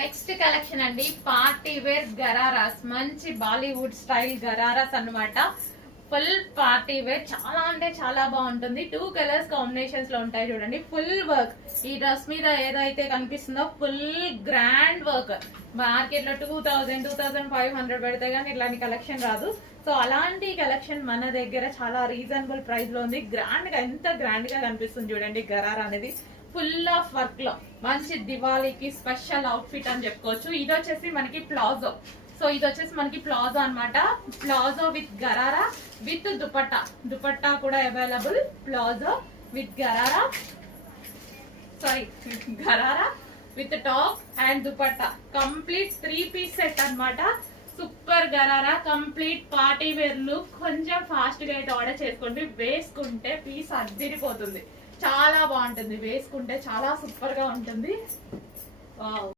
Next collection అండి party wear ghararas, మంచి Bollywood style ghararas అన్నమాట. ఫుల్ పార్టీ వేర్, చాలా అంటే చాలా బాగుంటుంది. 2 కలర్స్ కాంబినేషన్స్ లో ఉంటాయి చూడండి. ఫుల్ వర్క్, ఈ డ్రెస్ మీద ఏదైతే కనిపిస్తుందో ఫుల్ గ్రాండ్ వర్క్. మార్కెట్ లో 2000-2500 పెడితే గానీ ఇలాంటి కలెక్షన్ రాదు. సో అలాంటి కలెక్షన్ మన దగ్గర చాలా రీజనబుల్ ప్రైస్ లో ఉంది. గ్రాండ్ గా, ఎంత గ్రాండ్ గా కనిపిస్తుంది చూడండి గరారా అనేది. ఫుల్ ఆఫ్ వర్క్ లో మంచి దివాళీకి స్పెషల్ అవుట్ ఫిట్ అని చెప్పుకోవచ్చు. ఇది వచ్చేసి మనకి ప్లాజో. సో ఇది వచ్చేసి మనకి ప్లాజో అన్నమాట. Palazzo with gharara with dupatta. Dupatta కూడా available. Palazzo with gharara, sorry gharara with top and dupatta. Complete 3 piece set అన్నమాట. Super gharara, complete party wear look. కొంచెం ఫాస్ట్ గా అయితే ఆర్డర్ చేసుకోండి. వేసుకుంటే పీస్ అద్దిరిపోతుంది, చాలా బాగుంటుంది. వేసుకుంటే చాలా సూపర్ గా ఉంటుంది. వావ్.